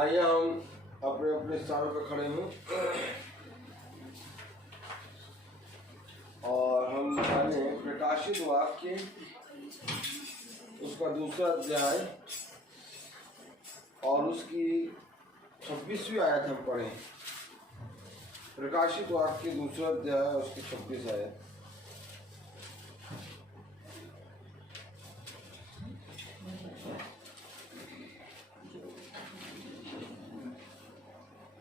आइए हम अपने अपने स्थानों पर खड़े हों और हम जाने प्रकाशित वाक्य उसका दूसरा अध्याय और उसकी 26वीं आयत हम पढ़ें। प्रकाशित वाक्य दूसरा अध्याय उसकी 26 आयत।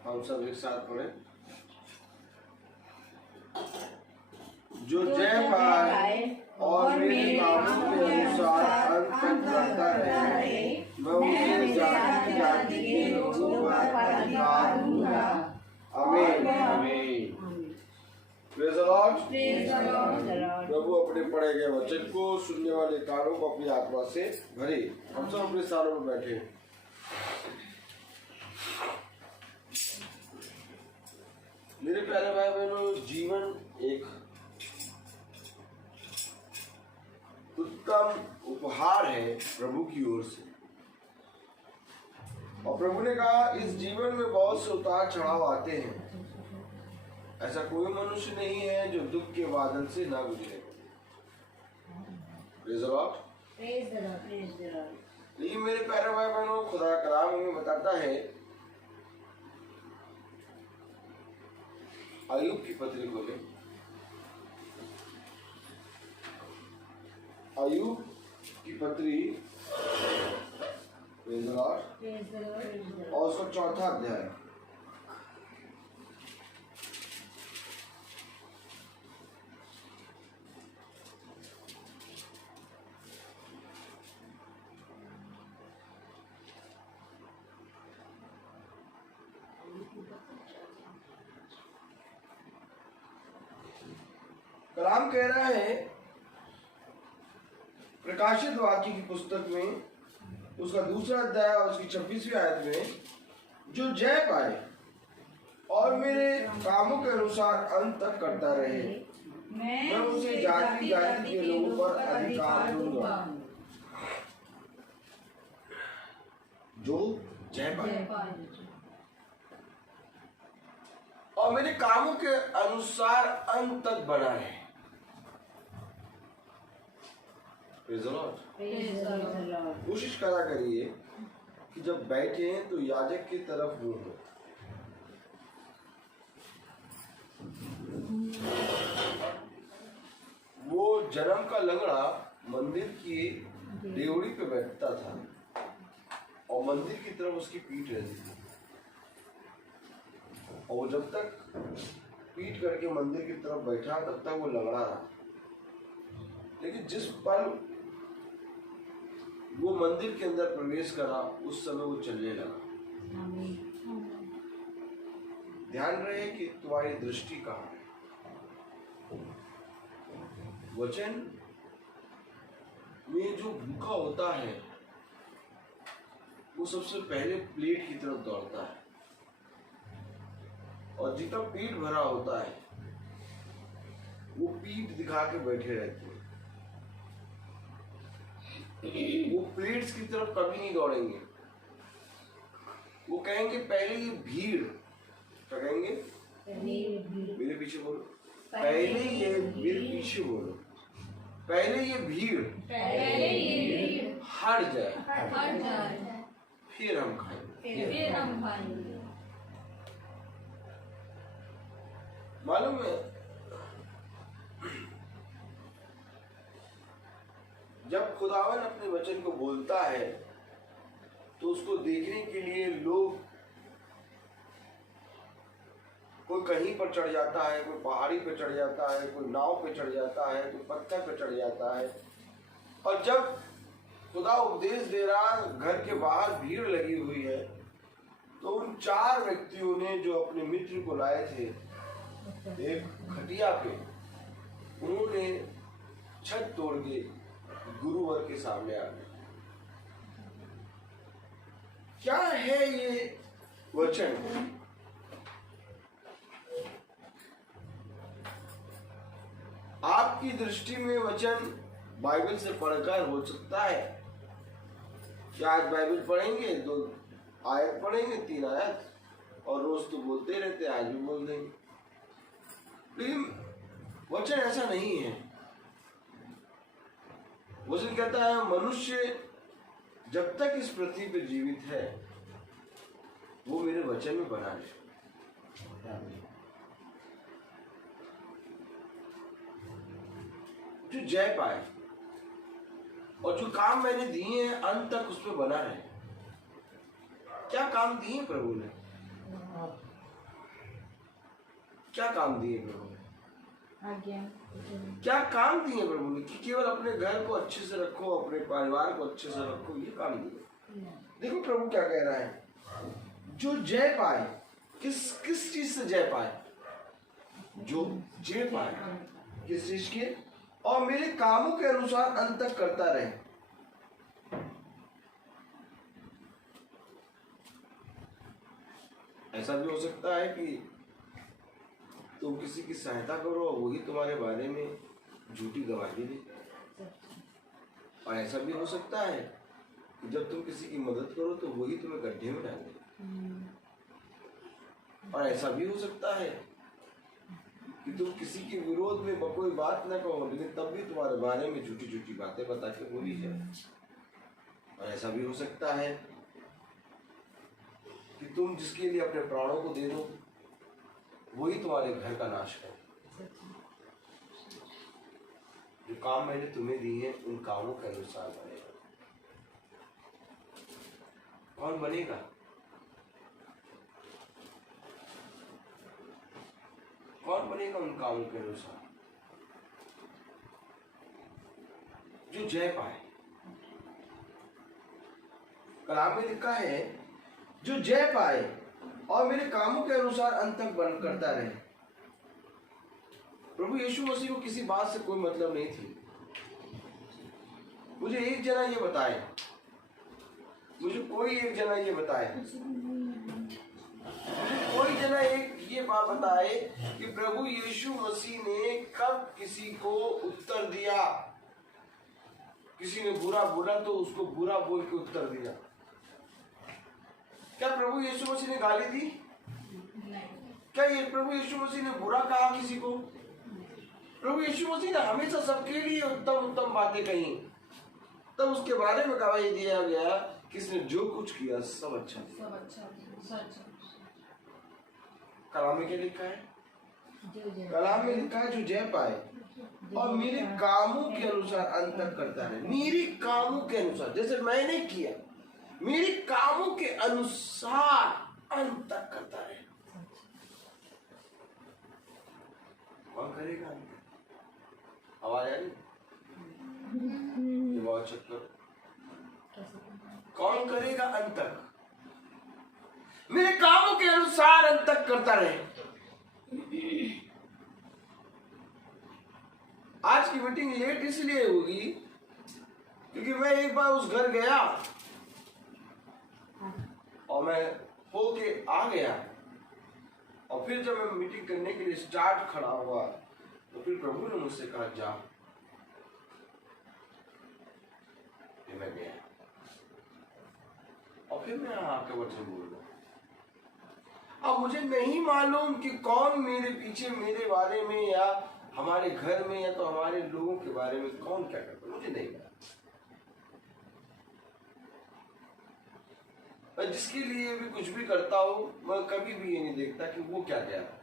हम सब एक साथ पढ़ें। जो जय पाए और मेरे कामों के अनुसार अंत तक करता रहे, मैं उसे जाति जाति के लोगों पर अधिकार दूंगा। आमीन आमीन। Praise the Lord. प्रभु अपने पढ़े गए वचन को सुनने वाले कानों को अपनी आत्मा से भरे। हम सब अपने स्थानों पर बैठे। मेरे प्यारे भाई बहनों, जीवन एक उत्तम उपहार है प्रभु की ओर से। और प्रभु ने कहा इस जीवन में बहुत से उतार चढ़ाव आते हैं, ऐसा कोई मनुष्य नहीं है जो दुख के बादल से ना गुजरे। Praise the Lord. Praise the Lord. Praise the Lord. लेकिन मेरे प्यारे भाई बहनों, खुदा का कलाम हमें बताता है अय्यूब की पत्री को ले। अय्यूब की पत्री और उसका चौथा अध्याय। कलाम कह रहा है प्रकाशित वाक्य की पुस्तक में उसका दूसरा अध्याय और उसकी 26वीं आयत में, जो जय पाए और मेरे कामों के अनुसार अंत तक करता रहे, मैं उसे जाति जाति के लोगों पर अधिकार दूंगा। जो जय पाए और मेरे कामों के अनुसार अंत तक बना रहे। कोशिश करा करिए कि जब बैठे हैं तो याजक की तरफ मुंह हो। वो जन्म का लंगड़ा मंदिर की डेवड़ी पे बैठता था और मंदिर की तरफ उसकी पीठ रहती थी, और वो जब तक पीठ करके मंदिर की तरफ बैठा तब तक वो लंगड़ा रहा। लेकिन जिस पल वो मंदिर के अंदर प्रवेश करा उस समय वो चलने लगा। ध्यान रहे कि तुम्हारी दृष्टि कहाँ है। वचन में जो भूखा होता है वो सबसे पहले प्लेट की तरफ दौड़ता है, और जितना पेट भरा होता है वो पीठ दिखा के बैठे रहते हैं। वो प्लेट्स की तरफ कभी नहीं दौड़ेंगे। वो कहेंगे पहले ये भीड़, क्या कहेंगे? मेरे पीछे बोलो। पहले ये मेरे पीछे बोलो। पहले ये भीड़ हट जाए, फिर हम खाएंगे। मालूम है, जब खुदावन अपने वचन को बोलता है तो उसको देखने के लिए लोग, कोई कहीं पर चढ़ जाता है, कोई पहाड़ी पे चढ़ जाता है, कोई नाव पे चढ़ जाता है, कोई पत्थर पे चढ़ जाता है। और जब खुदा उपदेश दे रहा, घर के बाहर भीड़ लगी हुई है, तो उन 4 व्यक्तियों ने जो अपने मित्र को लाए थे एक खटिया पे, उन्होंने छत तोड़ के गुरुवर के सामने आ गए। क्या है ये वचन? आपकी दृष्टि में वचन बाइबल से पढ़कर हो सकता है कि आज बाइबल पढ़ेंगे तो आयत पढ़ेंगे, 3 आयत, और रोज तो बोलते ही रहते, आज भी बोल देंगे। लेकिन वचन ऐसा नहीं है। वचन कहता है मनुष्य जब तक इस पृथ्वी पर जीवित है वो मेरे वचन में बना रहे, जो जय पाए और जो काम मैंने दिए हैं अंत तक उसमें बना रहे। क्या काम दिए प्रभु ने? क्या काम दिए प्रभु ने? क्या काम दिए प्रभु ने? कि केवल अपने घर को अच्छे से रखो, अपने परिवार को अच्छे से रखो, ये काम दिए। देखो प्रभु क्या कह रहा है, जो जय पाए, किस चीज से जय पाए? जो जय पाए किस चीज के? और मेरे कामों के अनुसार अंत तक करता रहे। ऐसा भी हो सकता है कि तुम किसी की सहायता करो और वही तुम्हारे बारे में झूठी गवाही दे। और ऐसा भी हो सकता है कि जब तुम किसी की मदद करो तो वही तुम्हें गड्ढे में डाल दे। और ऐसा भी हो सकता है कि तुम किसी के विरोध में कोई बात न कहो, लेकिन तब भी तुम्हारे बारे में झूठी झूठी बातें बता के बोली जाए। और ऐसा भी हो सकता है कि तुम जिसके लिए अपने प्राणों को दे दो वही तुम्हारे घर का नाश करे। जो काम मैंने तुम्हें दिए हैं उन कामों के अनुसार बनेगा। कौन बनेगा? कौन बनेगा उन कामों के अनुसार? जो जय पाए। कलाम में लिखा है जो जय पाए और मेरे कामों के अनुसार अंत तक बन करता रहे। प्रभु यीशु मसीह को किसी बात से कोई मतलब नहीं थी। मुझे एक जना ये बताए, मुझे कोई एक जना ये बताए, मुझे कोई जना एक ये बात बताए कि प्रभु यीशु मसीह ने कब किसी को उत्तर दिया। किसी ने बुरा बोला तो उसको बुरा बोल के उत्तर दिया। क्या प्रभु यीशु मसीह ने गाली दी? क्या ये प्रभु यीशु मसीह ने बुरा कहा किसी को? प्रभु यीशु मसीह ने हमेशा सबके लिए उत्तम उत्तम बातें कही। तब उसके बारे में गवाही दिया गया कि इसने जो कुछ किया सब अच्छा किया। कलाम में क्या लिखा है? कलाम में लिखा है जो जय पाए और मेरे कामों के अनुसार अंत तक करता है। मेरे कामों के अनुसार, जैसे मैंने किया, मेरे कामों के अनुसार अंत तक करता है। कौन करेगा? आवाज आ रही? कौन करेगा अंत तक? मेरे कामों के अनुसार अंत तक करता रहे। आज की मीटिंग लेट इसलिए होगी क्योंकि मैं एक बार उस घर गया और मैं होके आ गया, और फिर जब मैं मीटिंग करने के लिए स्टार्ट खड़ा हुआ तो फिर प्रभु ने मुझसे कहा जा। फिर मैं गया और फिर मैं आके वचन बोल रहा। अब मुझे नहीं मालूम कि कौन मेरे पीछे मेरे बारे में या हमारे घर में या तो हमारे लोगों के बारे में कौन क्या करता, मुझे नहीं पता। मैं जिसके लिए भी कुछ भी करता हूं मैं कभी भी ये नहीं देखता कि वो क्या कह रहा है।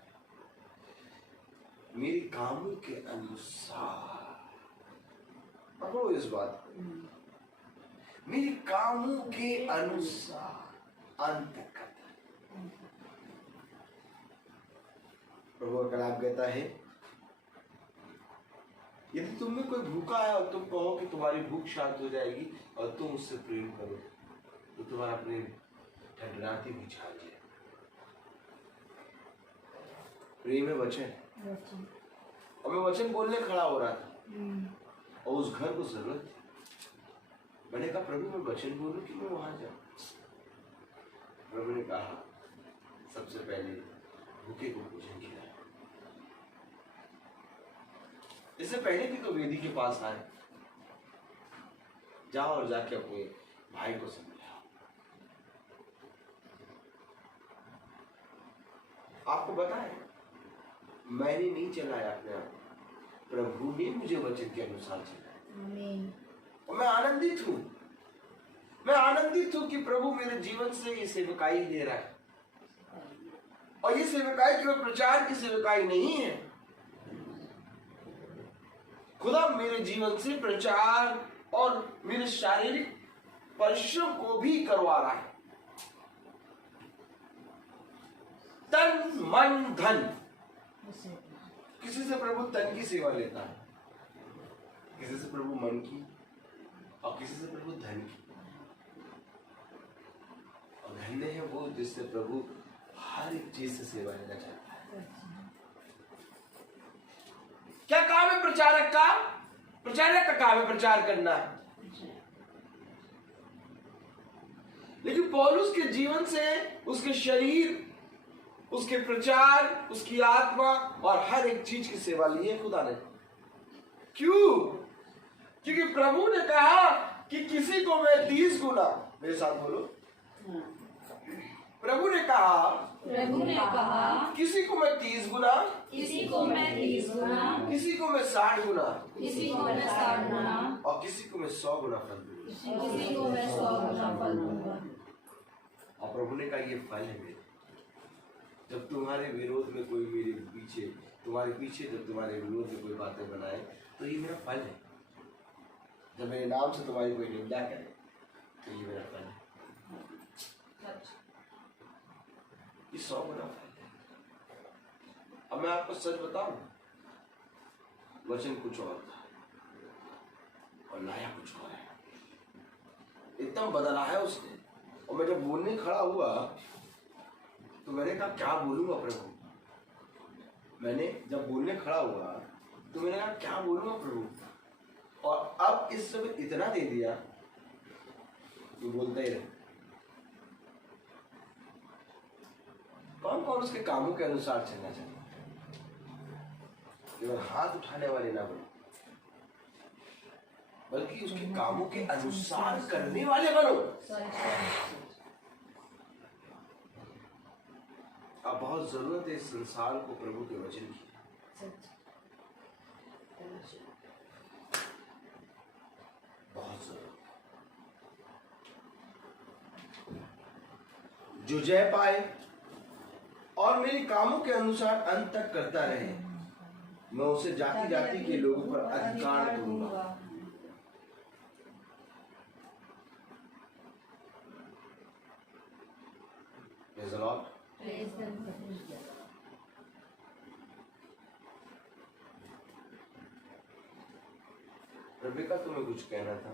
मेरे कामों के अनुसार, पकड़ो इस बात को, मेरे कामों के अनुसार अंत तक करता है। प्रभु का कलाम कहता है यदि तुम में कोई भूखा है और तुम कहो कि तुम्हारी भूख शांत हो जाएगी और तुम उससे प्रेम करो तो तुम्हारा अपने ठंडराती भी छा जाए। प्रेम है वचन, और मैं वचन बोलने खड़ा हो रहा था और उस घर को जरूरत थी। मैंने कहा प्रभु मैं वचन बोलूं कि मैं वहां जाऊं? प्रभु ने कहा सबसे पहले भूखे को भोजन खिलाए। इससे पहले भी तो वेदी के पास आए, जाओ और जाके अपने भाई को समझाओ। आपको पता है, मैंने नहीं चलाया अपने आप, प्रभु ने मुझे वचन के अनुसार चलाया। आमीन। और मैं आनंदित हूँ, मैं आनंदित हूँ कि प्रभु मेरे जीवन से ये सेवकाई दे रहा है। और ये सेवकाई केवल प्रचार की सेवकाई नहीं है, खुदा मेरे जीवन से प्रचार और मेरे शारीरिक परिश्रम को भी करवा रहा है। तन मन धन, किसी से प्रभु तन की सेवा लेता है, किसी से प्रभु मन की, और किसी से प्रभु धन की। और धन्य है वो जिससे प्रभु हर एक चीज से सेवा लेना चाहता है। क्या काम है प्रचारक का? प्रचारक का काम है प्रचार करना है। लेकिन पौलुस के जीवन से उसके शरीर, उसके प्रचार, उसकी आत्मा और हर एक चीज की सेवा ली है खुदा ने। क्यों? क्योंकि प्रभु ने कहा कि किसी को मैं 30 गुना, मेरे साथ बोलो, प्रभु ने कहा किसी को मैं 30 गुना, किसी को मैं 30 गुना, किसी को मैं 60 गुना, किसी को मैं 60 गुना, और किसी को मैं 100 गुना फल दूंगा। किसी को मैं 100 गुना फल दूंगा। और प्रभु ने कहा ये फल है मेरे। जब तुम्हारे विरोध में कोई मेरे पीछे, तुम्हारे पीछे जब तुम्हारे विरोध में कोई बातें बनाए, तो ये मेरा फल है। जब मेरे नाम से तुम्हारी कोई निंदा करे, तो ये मेरा फल है। ये 100 गुना फल है। अब मैं आपको सच बताऊं, वचन कुछ और था और लाया कुछ और है। इतना बदला है उसने। और मैं जब बोलने खड़ा हुआ तो मैंने कहा क्या बोलूंगा प्रभु। मैंने जब बोलने खड़ा हुआ तो मैंने कहा क्या बोलूंगा प्रभु। और अब इस समय इतना दे दिया कि बोलता ही रहे। कौन कौन उसके कामों के अनुसार चलना चाहिए, केवल हाथ उठाने वाले ना बनो, बल्कि उसके कामों के अनुसार करने वाले बनो। अब बहुत जरूरत है इस संसार को प्रभु के वचन की। बहुत जरूरत। जो जय पाए और मेरे कामों के अनुसार अंत तक करता रहे, मैं उसे जाति जाति के लोगों पर अधिकार दूंगा। Praise the Lord. रबिका, तुम्हें कुछ कहना था?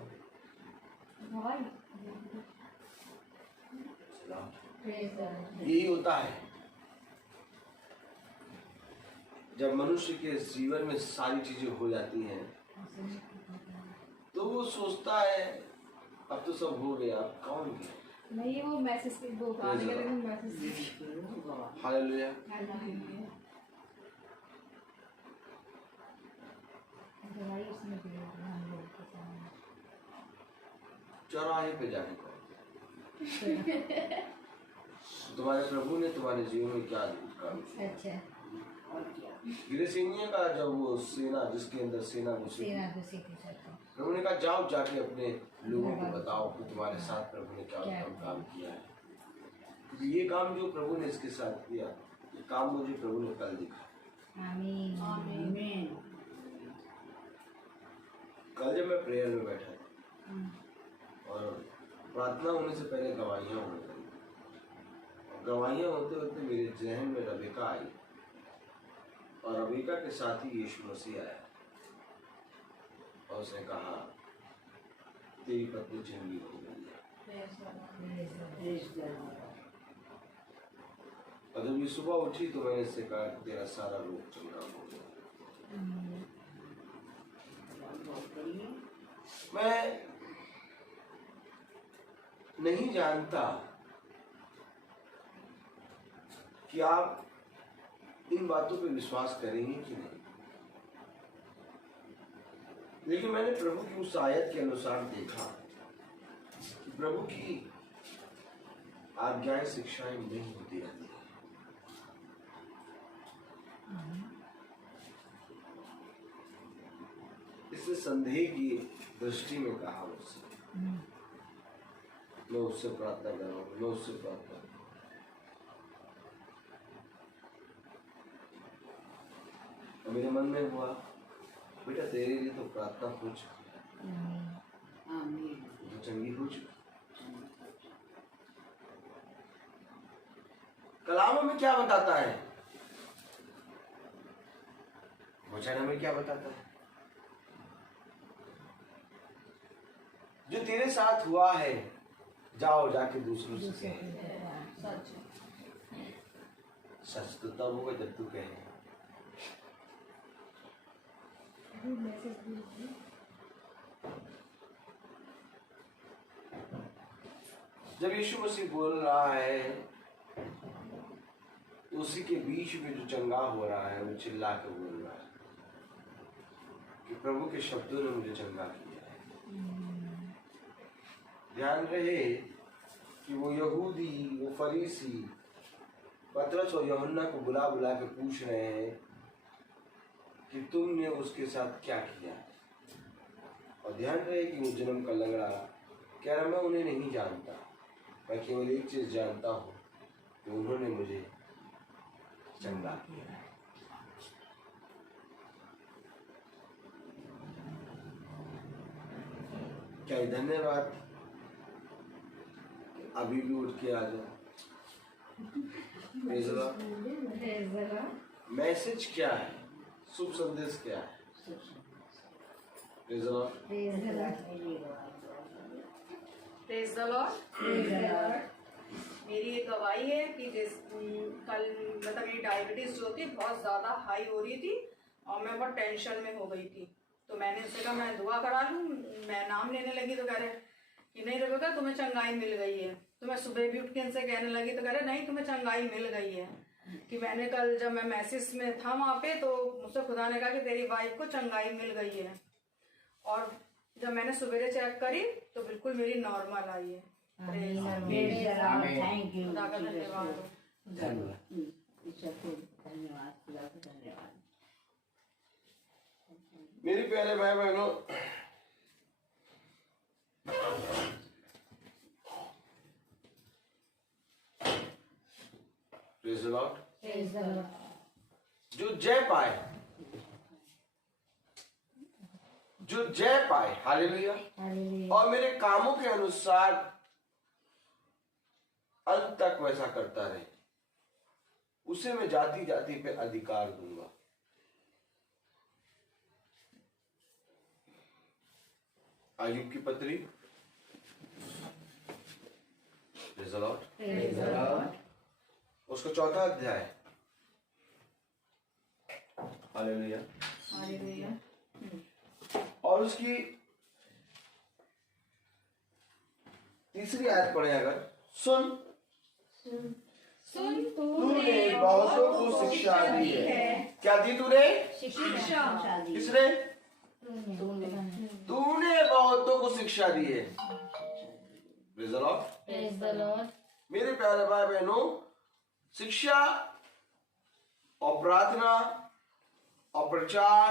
यही होता है जब मनुष्य के जीवन में सारी चीजें हो जाती हैं, तो वो सोचता है अब तो सब हो गया, अब कौन गया? नहीं, वो मैसेज के दो गाने के लिए मैसेज। हालेलुया। चौराहे पे जाने को तुम्हारे प्रभु ने तुम्हारे जीवन में क्या काम किया? अच्छा, और क्या? गिरसेनिया का जब वो सेना, जिसके अंदर सेना घुसी, प्रभु ने कहा जाओ जाके अपने लोगों को बताओ कि तुम्हारे साथ प्रभु ने क्या उत्तम काम किया है। क्योंकि ये काम जो प्रभु ने इसके साथ किया, ये काम मुझे प्रभु ने कल दिखा। आमीन आमीन। कल जब मैं प्रेयर में बैठा था और प्रार्थना होने से पहले गवाहियाँ होने लगी, गवाहियाँ होते होते मेरे जहन में रबिका आई और रबिका के साथ ही यीशु मसीह आया और उसने कहा तेरी पत्नी चंगी हो गई है। और जब ये सुबह उठी तो मैंने इससे कहा तेरा सारा रोग चंगा हो गया। मैं नहीं जानता कि आप इन बातों पे विश्वास करेंगे कि नहीं, लेकिन मैंने प्रभु की उस आयत के अनुसार देखा कि प्रभु की आज्ञाएं, शिक्षाएं नहीं होती रहती, इसने संदेह की दृष्टि में कहा मुझसे, मैं उससे प्रार्थना करूंगा, मैं उससे प्रार्थना करूंगा। मेरे मन में हुआ, बेटा तेरे लिए तो प्रार्थना हो चुकी, तो चंगी हो चुकी। कलामों में क्या बताता है, वचन में क्या बताता है? जो तेरे साथ हुआ है जाओ जाके दूसरों से कहे। सच तो तब होगा जब तू कहे। जब यीशु मसीह बोल रहा है तो उसी के बीच में जो चंगा हो रहा है वो चिल्ला कर बोल रहा है कि प्रभु के शब्दों ने मुझे चंगा किया है। ध्यान रहे कि वो यहूदी, वो फरीसी पतरस और यूहन्ना को बुला बुला के पूछ रहे हैं कि तुमने उसके साथ क्या किया। और ध्यान रहे कि वो जन्म का लंगड़ा कह रहा मैं उन्हें नहीं जानता, मैं केवल एक चीज जानता हूँ कि उन्होंने मुझे चंगा किया है। क्या धन्यवाद, अभी भी उठ के आ जाओ। मैसेज क्या है, शुभ संदेश क्या है? Praise the Lord. Praise the Lord. मेरी एक गवाही है कि कल मतलब मेरी डायबिटीज जो थी बहुत ज़्यादा हाई हो रही थी और मैं बहुत टेंशन में हो गई थी। तो मैंने उससे कहा मैं दुआ करा लूँ। मैं नाम लेने लगी तो कह रहे कि नहीं रेबेका तुम्हें चंगाई मिल गई है। तो मैं सुबह भी उठ के इनसे कहने लगी तो कह रहे नहीं तुम्हें चंगाई मिल गई है। कि मैंने कल जब मैं मैसेज में था वहाँ पे तो मुझसे खुदा ने कहा कि तेरी वाइफ को चंगाई मिल गई है। और जब मैंने सवेरे चेक करी तो बिल्कुल मेरी नॉर्मल आई है। थैंक यू, खुदा का धन्यवाद। धन्यवाद। मेरी प्यारे भाई बहनों, प्रेज़ द लॉर्ड। जो जय पाए, जो जय पाए, हालेलुया, और मेरे कामों के अनुसार अंत तक वैसा करता रहे, उसे मैं जाति जाति पे अधिकार दूंगा। अय्यूब की पत्री, प्रेज़ द लॉर्ड, उसका 4था अध्याय, हालेलुया, और उसकी 3री आयत पढ़े अगर, सुन तूने बहुतों को शिक्षा दी है। क्या दी तूने? शिक्षा। किसने? तूने बहुतों को शिक्षा दी है। Praise the Lord. मेरे प्यारे भाई बहनों, शिक्षा और प्रार्थना और प्रचार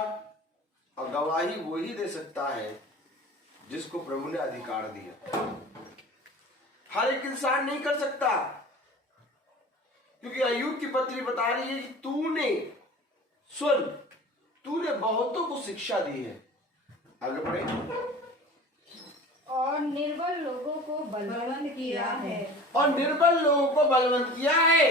और गवाही वो ही दे सकता है जिसको प्रभु ने अधिकार दिया। हर एक इंसान नहीं कर सकता, क्योंकि अय्यूब की पत्री बता रही है कि तूने बहुतों को शिक्षा दी है। आगे बढ़े। और निर्बल लोगों को बलवंत किया है। और निर्बल लोगों को बलवंत किया है।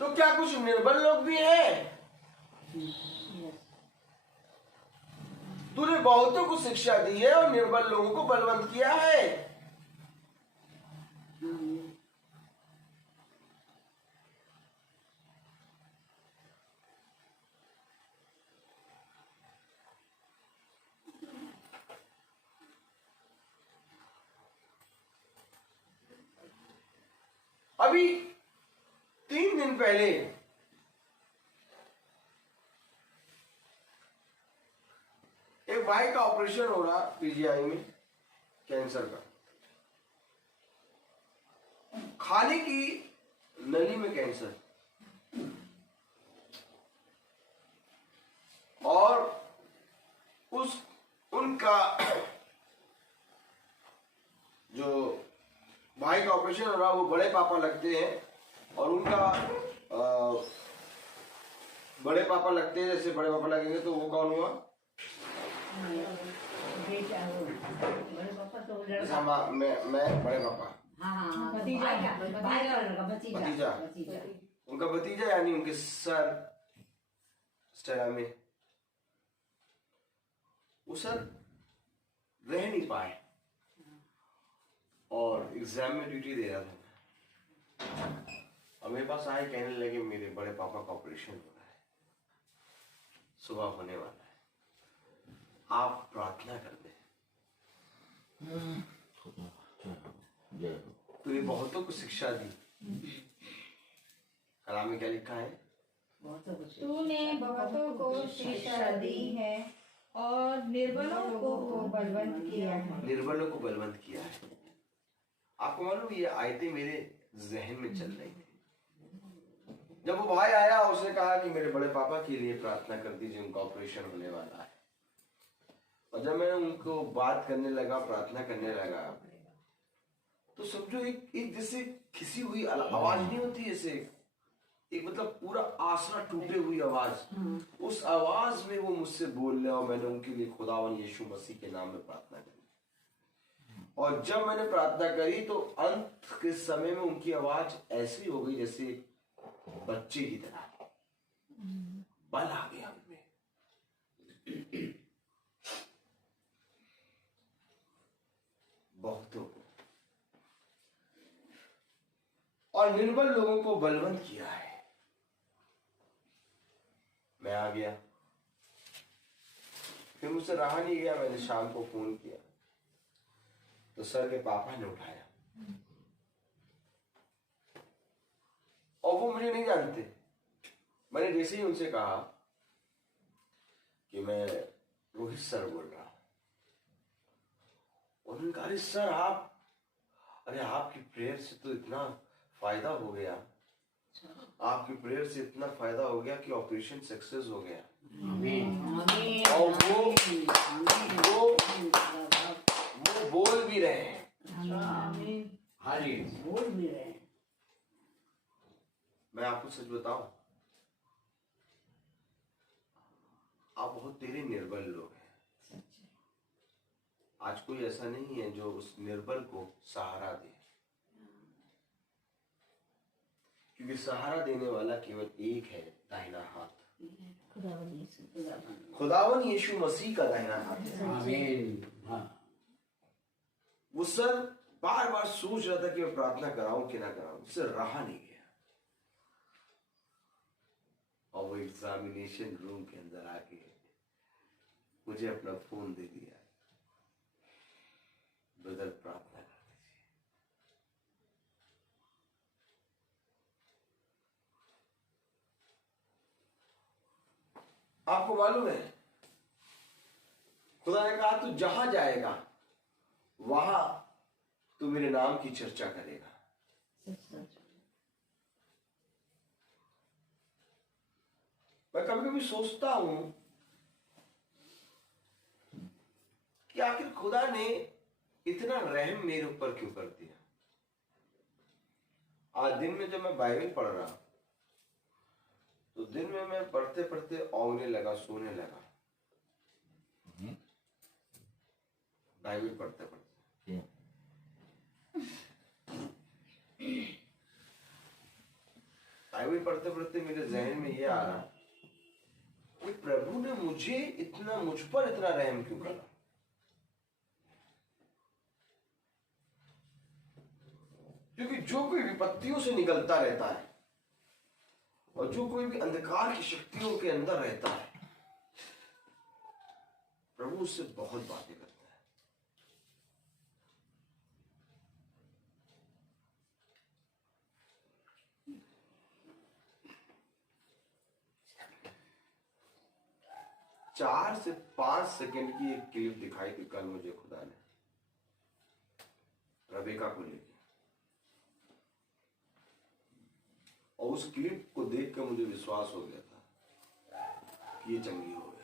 तो क्या कुछ निर्बल लोग भी हैं? तूने बहुतों को शिक्षा दी है और निर्बल लोगों को बलवंत किया है। अभी 3 दिन पहले एक भाई का ऑपरेशन हो रहा पीजीआई में, कैंसर का। खाने की नली में कैंसर। रहा वो बड़े पापा लगते हैं, और उनका बड़े पापा लगते हैं, जैसे बड़े पापा लगेंगे तो वो कौन हुआ? बेटा वो बड़े पापा तो जैसा लड़का। मैं बड़े पापा, हाँ भतीजा। भतीजा। उनका भतीजा यानी उनके सर स्टेला में वो सर रह नहीं पाए और एग्जाम में ड्यूटी दे रहा था, और मेरे पास आए, कहने लगे मेरे बड़े पापा का ऑपरेशन हो रहा है, सुबह होने वाला है, आप प्रार्थना कर दें। तो ये बहुतों को शिक्षा दी। कलाम में क्या लिखा है? तूने बहुतों को शिक्षा दी है और निर्बलों लोगों को बलवंत किया है। निर्बलों को बलवंत किया है। आपको मालूम ये आयतें मेरे जहन में चल रही थी जब वो भाई आया, उसने कहा कि मेरे बड़े पापा के लिए प्रार्थना कर दीजिए, उनका ऑपरेशन होने वाला है। और जब मैं उनको बात करने लगा, प्रार्थना करने लगा, तो समझो एक जैसे खिसी हुई आवाज नहीं होती, जैसे एक मतलब पूरा आसरा टूटे हुई आवाज, उस आवाज में वो मुझसे बोल रहे, और मैंने उनके लिए खुदावन यीशु मसीह के नाम में प्रार्थना करी। और जब मैंने प्रार्थना करी तो अंत के समय में उनकी आवाज ऐसी हो गई जैसे बच्चे की तरह, बल आ गया उनमें। बहुतों को और निर्बल लोगों को बलवंत किया है। मैं आ गया, फिर मुझसे रहा नहीं गया, मैंने शाम को फोन किया तो सर के पापा ने उठाया, और वो मुझे नहीं जानते। मैंने जैसे ही उनसे कहा कि मैं रोहित सर बोल रहा हूं, उन्होंने कहा अरे सर आप, अरे आपकी प्रेयर से तो इतना फायदा हो गया, आपकी प्रेयर से इतना फायदा हो गया कि ऑपरेशन सक्सेस हो गया। और वो बोल भी रहे हैं। हाँ जी, बोल भी रहे हैं। मैं आपको सच बताऊं, आप बहुत तेरे निर्बल लोग हैं। आज कोई ऐसा नहीं है जो उस निर्बल को सहारा दे, क्योंकि सहारा देने वाला केवल एक है, दाहिना हाथ, खुदावन यीशु मसीह का दाहिना हाथ है। आमीन। वो सर बार बार सोच रहा था कि मैं प्रार्थना कराऊं कि ना कराऊं, उससे रहा नहीं गया, और वो एग्जामिनेशन रूम के अंदर आके मुझे अपना फोन दे दिया, ब्रदर प्रार्थना कर दीजिए। आपको मालूम है, खुदा ने कहा तू जहां जाएगा वहां तू मेरे नाम की चर्चा करेगा। मैं कभी कभी सोचता हूं कि आखिर खुदा ने इतना रहम मेरे ऊपर क्यों कर दिया। आज दिन में जब मैं बाइबल पढ़ रहा तो दिन में मैं पढ़ते पढ़ते औंगने लगा, सोने लगा, बाइबल पढ़ते पढ़ते। बाइबल पढ़ते पढ़ते मेरे जहन में यह आ रहा कि प्रभु ने मुझ पर इतना रहम क्यों करा। क्योंकि जो कोई विपत्तियों से निकलता रहता है और जो कोई भी अंधकार की शक्तियों के अंदर रहता है, प्रभु उससे बहुत बातें करता है। चार से 5 सेकंड की एक क्लिप दिखाई थी कल मुझे खुदा ने, रबेका को लेके, और उस क्लिप को देख कर मुझे विश्वास हो गया था कि ये चंगी हो गई।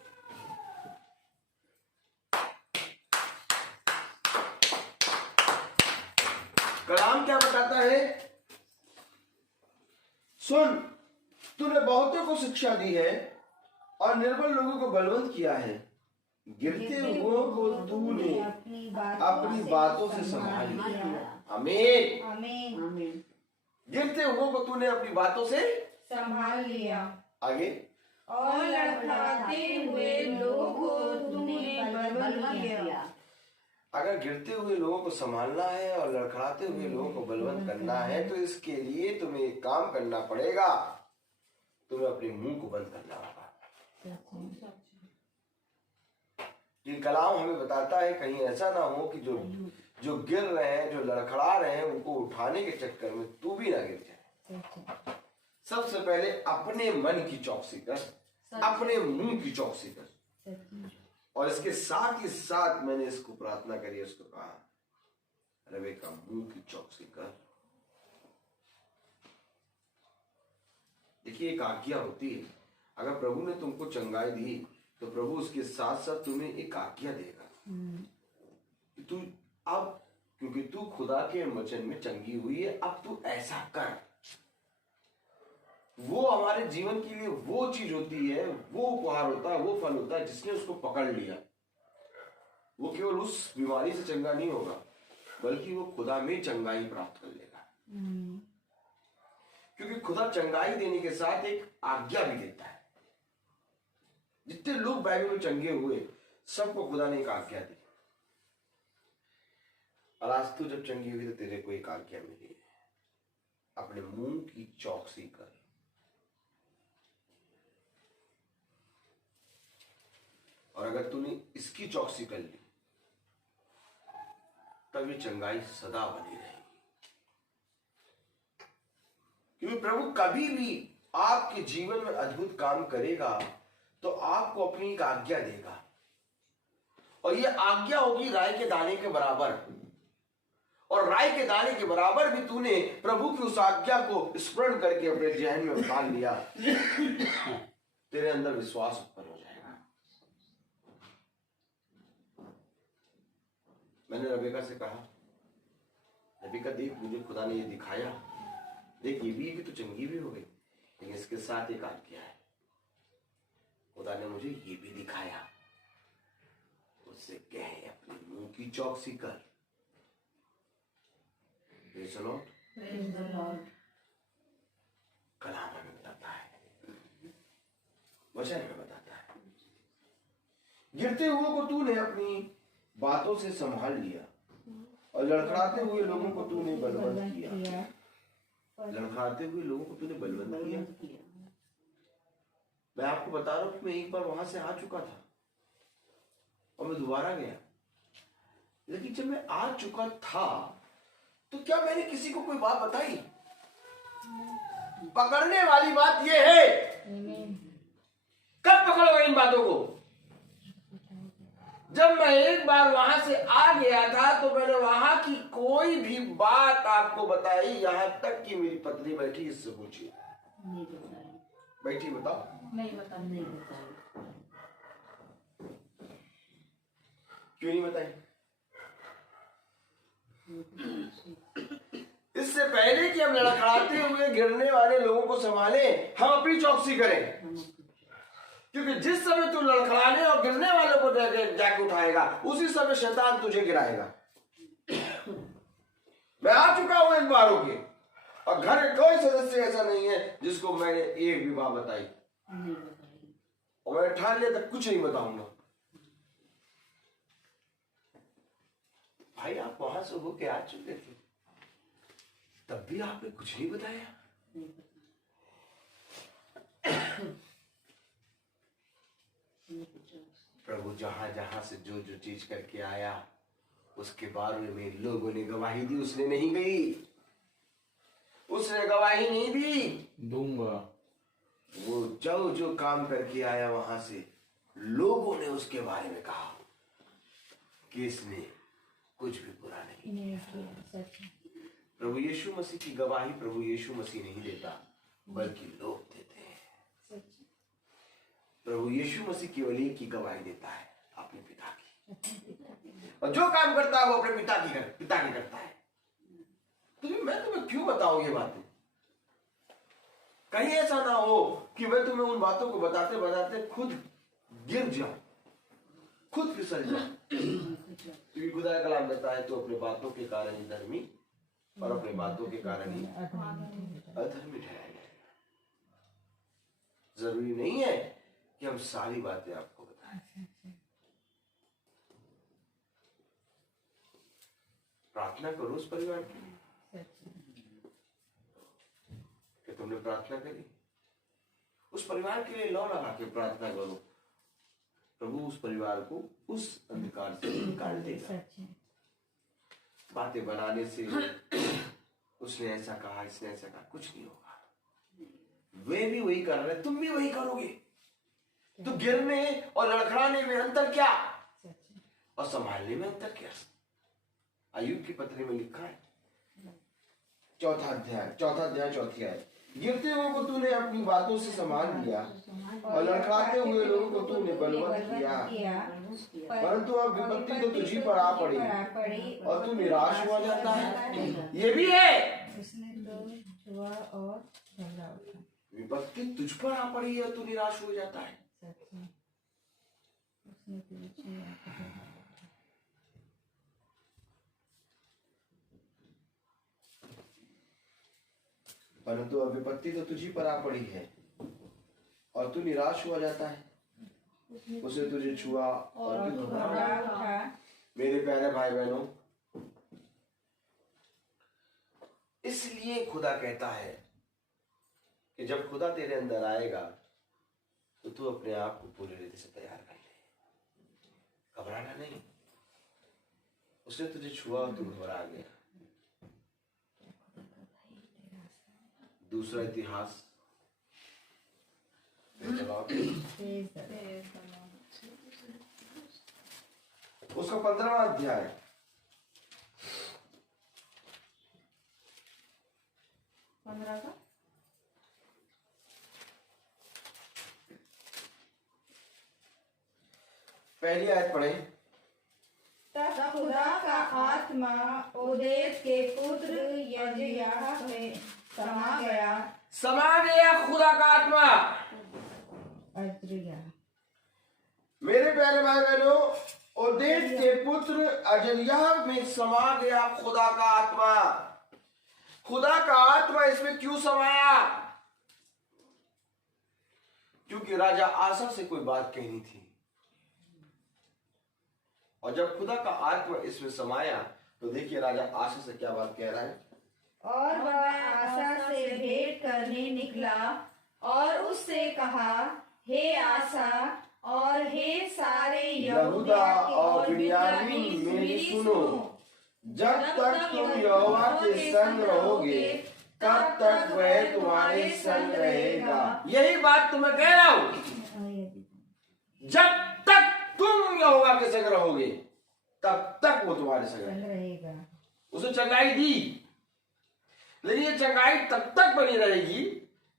कलाम क्या बताता है? सुन, तूने बहुतों को शिक्षा दी है और निर्बल लोगों को बलवंत किया है। गिरते हुओं को तूने अपनी बातों से संभाल लिया। आमीन। आमीन। गिरते हुओं को तूने अपनी बातों से संभाल लिया। आगे, और लड़खड़ाते हुए लोगों को तूने बलवंत किया। अगर गिरते हुए लोगों को संभालना है और लड़खड़ाते हुए लोगों को बलवंत करना है तो इसके लिए तुम्हें एक काम करना पड़ेगा, तुम्हें अपने मुंह को बंद करना होगा। ये कलाम हमें बताता है कहीं ऐसा ना हो कि जो गिर रहे हैं, जो लड़खड़ा रहे हैं, उनको उठाने के चक्कर में तू भी ना गिर जाए। सबसे पहले अपने मन की चौकसी कर, अपने मुंह की चौकसी कर। और इसके साथ ही साथ मैंने इसको प्रार्थना करी, इसको कहा, रवे का मुंह की चौकसी कर। देखिए, एक आज्ञा होती है। अगर प्रभु ने तुमको चंगाई दी तो प्रभु उसके साथ साथ तुम्हें एक आज्ञा देगा कि तू अब, क्योंकि तू खुदा के वचन में चंगी हुई है, अब तू ऐसा कर। वो हमारे जीवन के लिए वो चीज होती है, वो उपहार होता है, वो फल होता है जिसने उसको पकड़ लिया। वो केवल उस बीमारी से चंगा नहीं होगा, बल्कि वो खुदा में चंगाई प्राप्त कर लेगा। क्योंकि खुदा चंगाई देने के साथ एक आज्ञा भी देता है। जितने लोग बाइबल में चंगे हुए, सबको खुदा ने एक आज्ञा दी। और आज तू जब चंगी हुई तो तेरे को एक आज्ञा मिली है, अपने मुंह की चौकसी कर। और अगर तूने इसकी चौकसी कर ली तब ये चंगाई सदा बनी रहेगी। क्योंकि प्रभु कभी भी आपके जीवन में अद्भुत काम करेगा तो आपको अपनी एक आज्ञा देगा, और ये आज्ञा होगी राय के दाने के बराबर। और राय के दाने के बराबर भी तूने प्रभु की उस आज्ञा को स्मरण करके अपने जहन में उतार लिया, तेरे अंदर विश्वास उत्पन्न हो जाएगा। मैंने रबेका से कहा, रबेका देख, मुझे खुदा ने ये दिखाया, देख ये भी तो चंगी भी हो गई, लेकिन इसके साथ एक आज्ञा है। खुदा ने मुझे ये भी दिखाया, उससे कहे अपने मुंह की चौकसी कर। Praise the Lord. कलाम हमें बताता है, वचन हमें बताता है, गिरते हुए को तूने अपनी बातों से संभाल लिया और लड़खड़ाते हुए लोगों को तूने बलवंत किया। लड़खड़ाते हुए लोगों को तूने बलवंत किया। मैं आपको बता रहा हूं कि मैं एक बार वहां से आ चुका था और मैं दोबारा गया, लेकिन जब मैं आ चुका था तो क्या मैंने किसी को कोई बात बताई? पकड़ने वाली बात यह है, कब पकड़ोगे इन बातों को? जब मैं एक बार वहां से आ गया था तो मैंने वहां की कोई भी बात आपको बताई, यहां तक कि मेरी पत्नी बैठी, इससे पूछिए, बैठी, बताओ। नहीं बताई। क्यों नहीं बताई? इससे पहले कि हम लड़खड़ाते हुए गिरने वाले लोगों को संभाले, हम अपनी चौकसी करें। क्योंकि जिस समय तू लड़खड़ाने और गिरने वालों को जाके उठाएगा, उसी समय शैतान तुझे गिराएगा। मैं आ चुका हूं इन बारों के, और घर के कोई सदस्य ऐसा नहीं है जिसको मैंने एक भी बात बताई, और मैं ठान लिया तक कुछ नहीं बताऊंगा। भाई, आप वहां से होके आ चुके थे, तब भी आपने कुछ नहीं बताया। प्रभु जहां जहां से जो जो चीज करके आया, उसके बारे में लोगों ने गवाही दी, उसने नहीं गई, उसने गवाही नहीं दी, दूंगा। वो जो जो काम करके आया वहां से लोगों ने उसके बारे में कहा कि इसने कुछ भी बुरा नहीं किया। प्रभु यीशु मसीह की गवाही प्रभु यीशु मसीह नहीं देता, बल्कि लोग देते हैं। प्रभु यीशु मसीह केवल एक की गवाही देता है, अपने पिता की, और जो काम करता है वो अपने पिता की करता है। मैं तुम्हें क्यों बताऊं ये बातें? कहीं ऐसा ना हो कि मैं तुम्हें उन बातों को बताते बताते खुद गिर जाऊं, खुद फिसल जाऊं। क्योंकि खुदा का कलाम कहता है तो अपने बातों के कारण ही धर्मी और अपने बातों के कारण ही अधर्मी ठहराया जाएगा। जरूरी नहीं है कि हम सारी बातें आपको बताएं। प्रार्थना करो उस परिवार के लिए। कि तुमने प्रार्थना करी, उस परिवार के लिए लौ लगा के प्रार्थना करो, प्रभु उस परिवार को उस अंधकार से निकाल देगा। बातें बनाने से उसने ऐसा कहा, इसने ऐसा कहा, कुछ नहीं होगा। वे भी वही कर रहे, तुम भी वही करोगे। तो गिरने और लड़खड़ाने में अंतर क्या और संभालने में अंतर क्या? अय्यूब की पत्री में लिखा है, चौथा अध्याय चौथी आयत, गिरते हुए को तूने अपनी बातों से संभाल लिया और लड़खड़ाते हुए लोगों को तूने बलवंत किया, परंतु अब विपत्ति तो तुझी पर आ पड़ी और तू निराश हो जाता है। ये भी है, विपत्ति तुझ पर आ पड़ी है, तू निराश हो जाता है। परंतु अब विपत्ति तो तुझी पर आ पड़ी है और तू निराश हुआ जाता है। उसने तुझे छुआ और तू घबरा। मेरे प्यारे भाई बहनों, इसलिए खुदा कहता है कि जब खुदा तेरे अंदर आएगा तो तू अपने आप को पूरी रीति से तैयार कर ले, घबराना नहीं। उसने तुझे छुआ और तू घबरा गया। दूसरा इतिहास उसका 15वां अध्याय, पहली आयत पढ़े। तब खुदा का आत्मा ओदेद के पुत्र यजयाह में समा गया खुदा का आत्मा। मेरे प्यारे भाई बहनों, ओदेद के पुत्र अजर्याह में समा गया खुदा का आत्मा। खुदा का आत्मा इसमें क्यों समाया? क्योंकि राजा आसा से कोई बात कहनी थी, और जब खुदा का आत्मा इसमें समाया तो देखिए राजा आसा से क्या बात कह रहा है। और वह आसा से भेंट करने निकला और उससे कहा, हे आसा और हे सारे यहूदा और बिन्यामीन मेरी सुनो, जब तक तुम यहोवा के संग रहोगे तब तक वह तुम्हारे संग रहेगा। यही बात तुम्हें कह रहा हूं, जब तक तुम यहोवा के संग रहोगे तब तक वो तुम्हारे संग रहेगा। उसे चंगाई दी, लेकिन ये चंगाई तब तक बनी रहेगी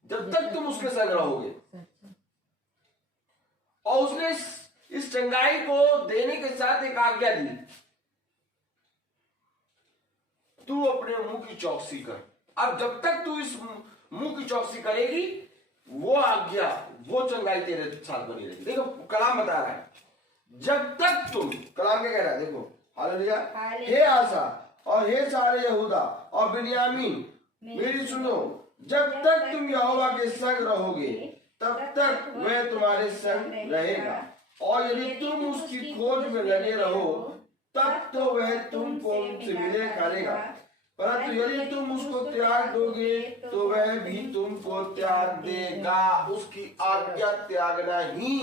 जब तक तुम उसके संग रहोगे। और उसने इस चंगाई को देने के साथ एक आज्ञा दी, तू अपने मुंह की चौकसी कर। अब जब तक तू इस मुंह की चौकसी करेगी, वो आज्ञा, वो चंगाई तेरे साथ बनी रहेगी। देखो कलाम बता रहा है, जब तक तुम, कलाम क्या कह रहा है देखो, हालेलुया, हे आसा और हे सारे यहूदा और बिन्यामीन मेरी सुनो, जब तक तुम यहोवा के संग रहोगे तब तक वह तुम्हारे संग रहेगा। और यदि तुम उसकी खोज में लगे रहो तब तो वह तुमको उनसे मिले करेगा, परंतु यदि तुम उसको त्याग दोगे तो वह भी तुमको त्याग देगा। उसकी आज्ञा त्यागना ही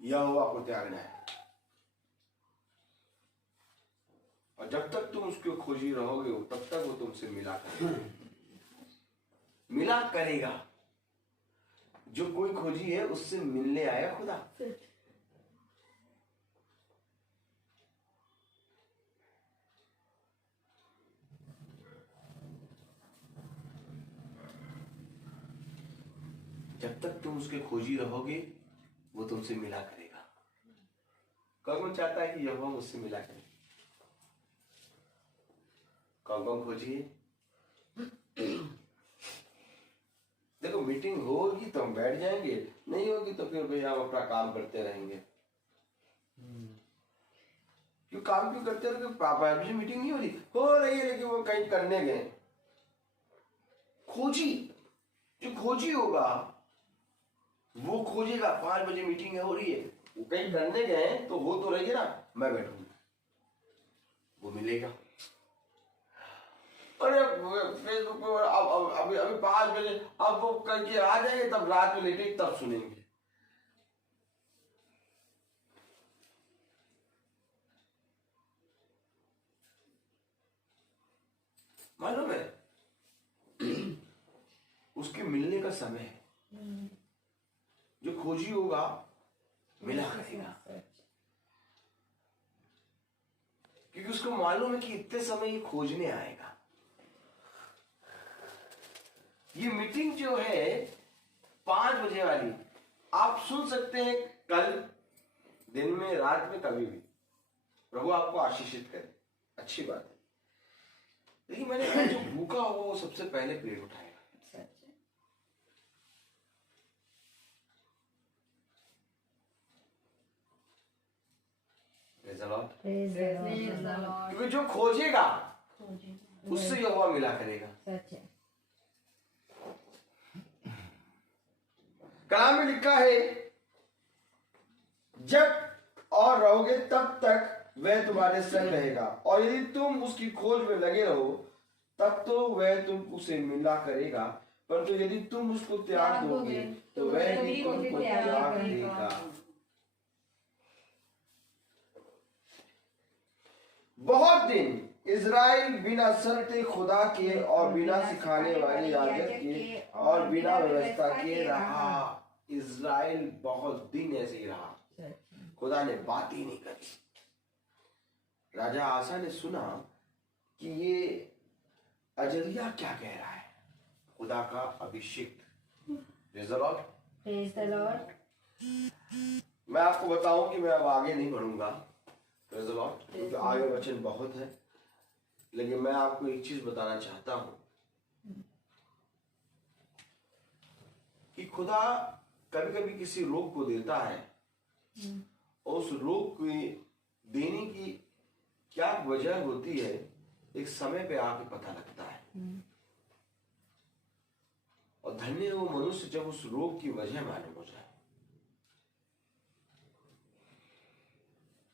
यहोवा को त्यागना है। और जब तक तुम उसको खोजी रहोगे तब तक वो तुमसे मिला करेगा। जो कोई खोजी है उससे मिलने आया खुदा। जब तक तुम उसके खोजी रहोगे वो तुमसे मिला करेगा। कौन चाहता है कि यहोवा मुझसे मिला करे? कौन खोजिए मीटिंग होगी तो हम बैठ जाएंगे, नहीं होगी तो फिर भैया हम अपना काम करते रहेंगे। क्यों काम क्यों करते रहे? पापा अभी मीटिंग नहीं हो रही है, लेकिन वो कहीं करने गए। खोजी, जो खोजी होगा वो खोजेगा 5 बजे मीटिंग हो रही है, वो कहीं करने गए तो हो तो रही है ना, मैं बैठूंगा, वो मिलेगा। अरे फेसबुक पे अब अभी 5 बजे, अब वो करके आ जाएंगे, तब रात में लेटे तब सुनेंगे। मालूम है उसके मिलने का समय है। जो खोजी होगा मिला करेगा, क्योंकि उसको मालूम है कि इतने समय ये खोजने आएगा। ये मीटिंग जो है 5 बजे वाली, आप सुन सकते हैं कल, दिन में, रात में, कभी भी। प्रभु आपको आशीषित करे, अच्छी बात है। लेकिन मैंने कहा जो भूखा होगा वो सबसे पहले प्लेट उठाएगा। क्योंकि जो खोजेगा उससे यहोवा मिला करेगा। कलाम में लिखा है, जब और रहोगे तब तक वह तुम्हारे संग रहेगा, और यदि तुम उसकी खोज में लगे रहो तब तो वह तुमसे मिला करेगा, परंतु यदि तुम उसको त्याग दोगे तो वह भी तुमको त्याग देगा। बहुत दिन इज़राइल बिना शर्त खुदा के और बिना सिखाने वाले याजक के और बिना व्यवस्था के रहा। इज़राइल बहुत दिन ऐसे ही रहा, खुदा ने बात ही नहीं करी। राजा आसा ने सुना कि ये अजलिया क्या कह रहा है, खुदा का अभिषिक्त। Praise the Lord. मैं आपको बताऊं कि मैं अब आगे नहीं बढ़ूंगा, प्रेज़ द लॉर्ड, क्योंकि आगे वचन बहुत है। लेकिन मैं आपको एक चीज बताना चाहता हूं कि खुदा कभी कभी किसी रोग को देता है, और उस रोग को देने की क्या वजह होती है, एक समय पे आके पता लगता है। और धन्य है वो मनुष्य जब उस रोग की वजह मालूम हो जाए।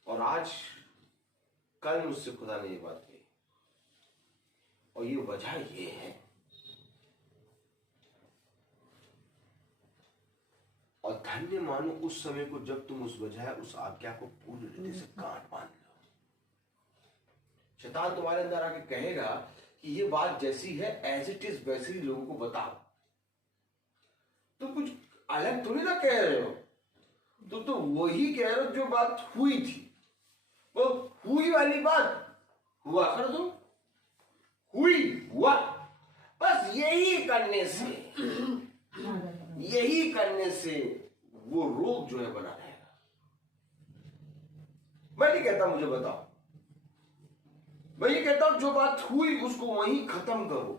और आज कल मुझसे खुदा ने ये बात कही, और ये वजह ये है, और धन्य मानो उस समय को जब तुम उस वजह, उस आज्ञा को पूरी रीति से गांठ बांध लो। शैतान तुम्हारे अंदर आके कहेगा कि ये बात जैसी है एज इट इज वैसे ही लोगों को बताओ। तुम कुछ अलग थोड़ी ना कह रहे हो, तुम तो वही कह रहे हो जो बात हुई थी। वो हुई वाली बात हुआ कर दो, हुई हुआ, बस यही करने से वो रोग जो है बना रहेगा। मैं नहीं कहता मुझे बताओ, मैं ये कहता हूं जो बात हुई उसको वहीं खत्म करो,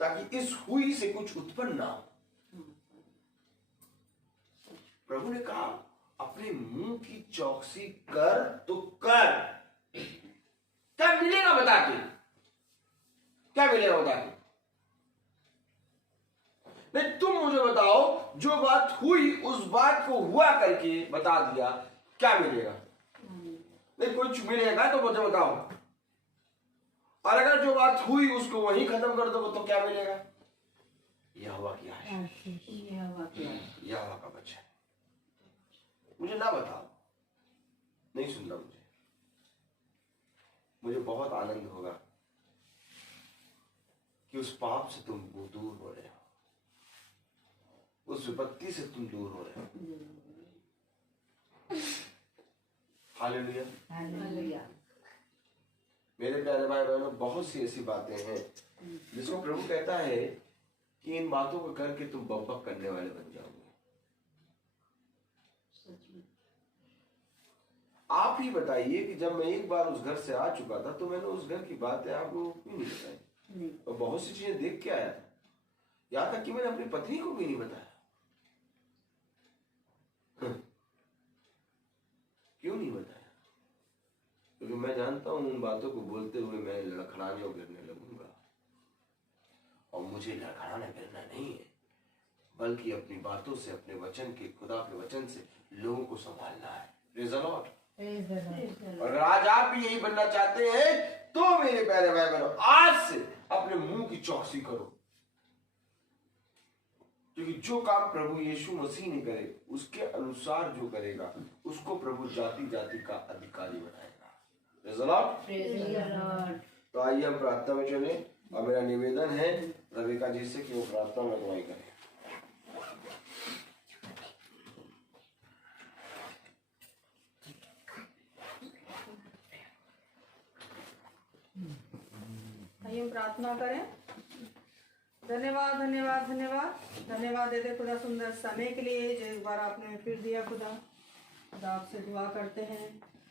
ताकि इस हुई से कुछ उत्पन्न ना हो। प्रभु ने कहा अपने मुंह की चौकसी कर तो कर, क्या मिलेगा बता के, क्या मिलेगा बता के? नहीं, तुम मुझे बताओ जो बात हुई उस बात को हुआ करके बता दिया, क्या मिलेगा? नहीं, कुछ मिलेगा तो मुझे बताओ। और अगर जो बात हुई उसको वहीं खत्म कर दो तो क्या मिलेगा? यहोवा की आशीष, यहोवा का बच्चा। मुझे ना बताओ, नहीं सुनना मुझे बहुत आनंद होगा कि उस पाप से तुम दूर हो रहे हो, उस विपत्ति से तुम दूर हो रहे हो। Hallelujah, hallelujah. मेरे प्यारे भाई बहनों, बहुत सी ऐसी बातें हैं जिसको प्रभु कहता है कि इन बातों को करके तुम बकबक करने वाले बन जाओगे। आप ही बताइए कि जब मैं एक बार उस घर से आ चुका था तो मैंने उस घर की बातें आपको क्यों नहीं बताई? और बहुत सी चीजें देख के आया था, यहां तक कि मैंने अपनी पत्नी को भी नहीं बताया। क्यों नहीं बताया? क्योंकि मैं जानता हूं उन बातों को बोलते हुए मैं लड़खड़ाने और गिरने लगूंगा, और मुझे लड़खड़ाना गिरना नहीं है, बल्कि अपनी बातों से, अपने वचन के, खुदा के वचन से लोगों को संभालना है। Praise the Lord. अगर आज आप भी यही बनना चाहते हैं तो मेरे प्यारे भाई बहनों, आज से अपने मुंह की चौकसी करो, क्योंकि जो काम प्रभु यीशु मसीह ने करे उसके अनुसार जो करेगा उसको प्रभु जाति जाति का अधिकारी बनाएगा। Praise the Lord. तो आइए हम प्रार्थना में चले, और मेरा निवेदन है रविका जी से कि वो प्रार्थना में अगुवाई करें। आइए हम प्रार्थना करें। धन्यवाद धन्यवाद धन्यवाद धन्यवाद देते खुदा सुंदर समय के लिए जो एक बार आपने फिर दिया खुदा। खुदा आपसे दुआ करते हैं,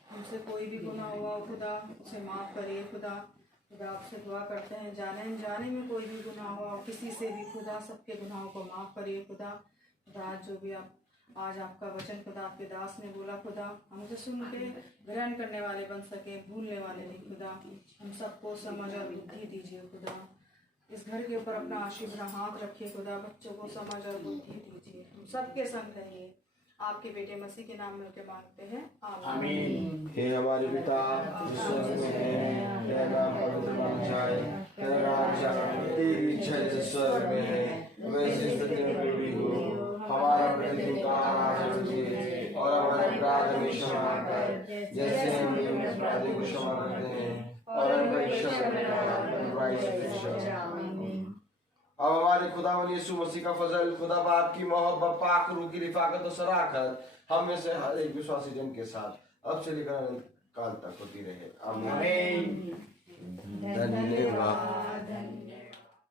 हमसे कोई भी गुनाह हुआ हो खुदा उसे माफ़ करिए खुदा। खुदा आपसे दुआ करते हैं, जाने अनजाने में कोई भी गुनाह हुआ हो किसी से भी खुदा, सबके गुनाहों को माफ़ करिए खुदा। खुदा आज जो भी आप आज आपका वचन खुदा आपके दास ने बोला खुदा, हम उसे सुन के ग्रहण करने वाले बन सके, भूलने वाले नहीं खुदा। हम सबको समझ और बुद्धि दीजिए खुदा। इस घर के ऊपर अपना आशीर्वाद हाथ रखिए खुदा, बच्चों को समझ और बुद्धि दीजिए। हम सबके संग रहिए, आपके बेटे मसीह के नाम में के मांगते हैं, आमीन। हे हमारे पिता जो स्वर्ग में है, तेरा नाम पवित्र नाम जाए, तेरा राज्य आए, तेरी इच्छा जैसे स्वर्ग में है वैसे इस पृथ्वी में भी हो। हमारा प्रतिदिन का आहार दीजिए, और हमारे अपराध हमें क्षमा कर जैसे हम भी अपने अपराधी को क्षमा करते हैं, और हम परीक्षा में न डालना, बुराई से बचाओ। अब हमारे खुदावंद यीशु मसीह का फजल, खुदा बाप की मोहब्बत, पाक रूह की रिफाकत और सराहत हम में से हर एक विश्वासी जन के साथ अब से लेकर अनंत काल तक होती रहे। आमीन। धन्यवाद।